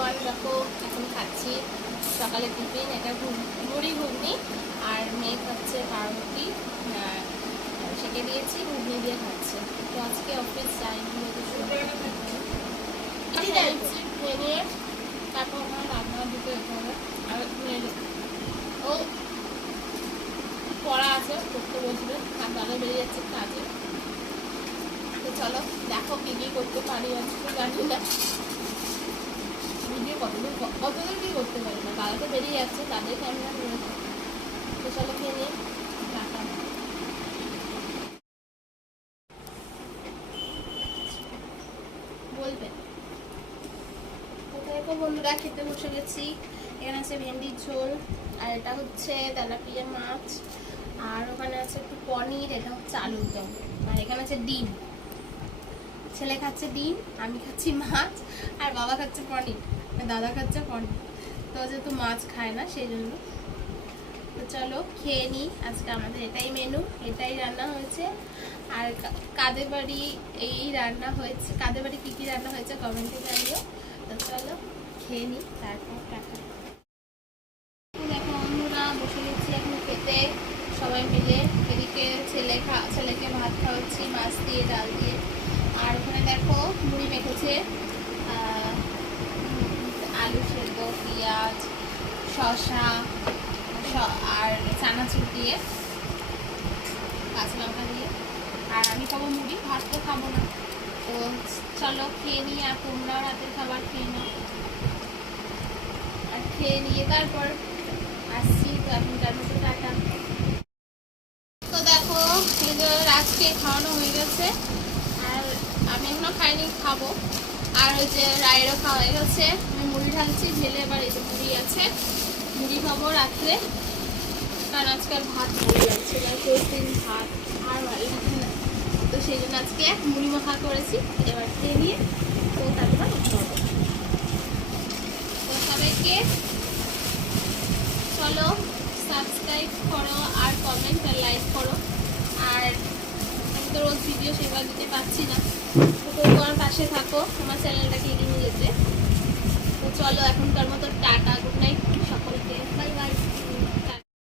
Everyone দেখো এখন খাচ্ছি। সকালে টিফিন এটা মুড়ি ঘুগনি আর মেয়ে খাচ্ছে পাউরুটি সেকে দিয়েছি ঘুগনি দিয়ে খাচ্ছে। তো আজকে অফিস যাইনি নিয়ে তারপর আমার রান্না দিতে হবে আর ও পড়া আছে করতে বসবে আর তাহলে বেরিয়ে যাচ্ছে কাজে। তো চলো দেখো কি কি করতে পারি আজকে জানি না। ভিডিও কতদূর কতদূর কি করতে পারি না তারা তো বেরিয়ে যাচ্ছে তাদের ক্যামেরা নিয়ে তো খেয়ে নিয়ে তো বন্ধুরা খেতে বসে গেছি এখানে আছে ভেন্ডির ঝোল আর এটা হচ্ছে তেলাপিয়া মাছ আর ওখানে আছে একটু পনির এটা হচ্ছে আলুর দম আর এখানে আছে ডিম ছেলে খাচ্ছে ডিম, আমি খাচ্ছি মাছ, আর বাবা খাচ্ছে পনির। দাদা খাচ্ছে পনির তো যেহেতু মাছ খায় না, সেই জন্য। তো চলো খেয়ে নিই। আজকে আমাদের এটাই মেনু এটাই রান্না হয়েছে। আর কাদের বাড়ি এই রান্না হয়েছে, কাদের বাড়ি কী কী রান্না হয়েছে কমেন্টে জানিও। তো চলো খেয়ে নিই, তারপর টাকা দেখো বসে এখন খেতে। সবাই মিলে এদিকে ছেলে খা, ছেলেকে ভাত খাওয়াচ্ছি, মাছ দিয়ে, ডাল দিয়ে। আর ওখানে দেখো মুড়ি মেখেছে। আলু সেদ্ধ, পেঁয়াজ স- আর চানাচুর দিয়ে, কাঁচা লঙ্কা দিয়ে। আর আমি খাব মুড়ি, ভাত তো খাব না। তো চলো, খেয়ে নিয়ে আর তোমরাও রাতের খাবার খেয়ে নাও। আর খেয়ে নিয়ে তারপর আসছি তো এখনকার মতো টাটা। তো দেখো এদের আজকে খাওয়ানো হয়ে গেছে। আর আমি এখনও খাইনি, খাব। আর ওই যে রায়েরও খাওয়া হয়ে গেছে। মুড়ি ঢালছি, ঢেলে এবার এই যে মুড়ি আছে, মুড়ি খাব রাত্রে। কারণ আজকাল ভাত যাচ্ছে কারণ প্রতিদিন ভাত আর ভালো লাগে না। তো সেই জন্য আজকে এক মুড়ি মাখা করেছি, এবার খেয়ে নিয়ে তো তারপর তো সবাইকে চলো সাবস্ক্রাইব করো আর কমেন্ট আর লাইক করো। আর আমি তো রোজ ভিডিও সেবা দিতে পারছি না। তো তোমার পাশে থাকো, আমার চ্যানেলটাকে এগিয়ে নিয়ে যেতে। চলো এখনকার মতো টাটা গুড নাইট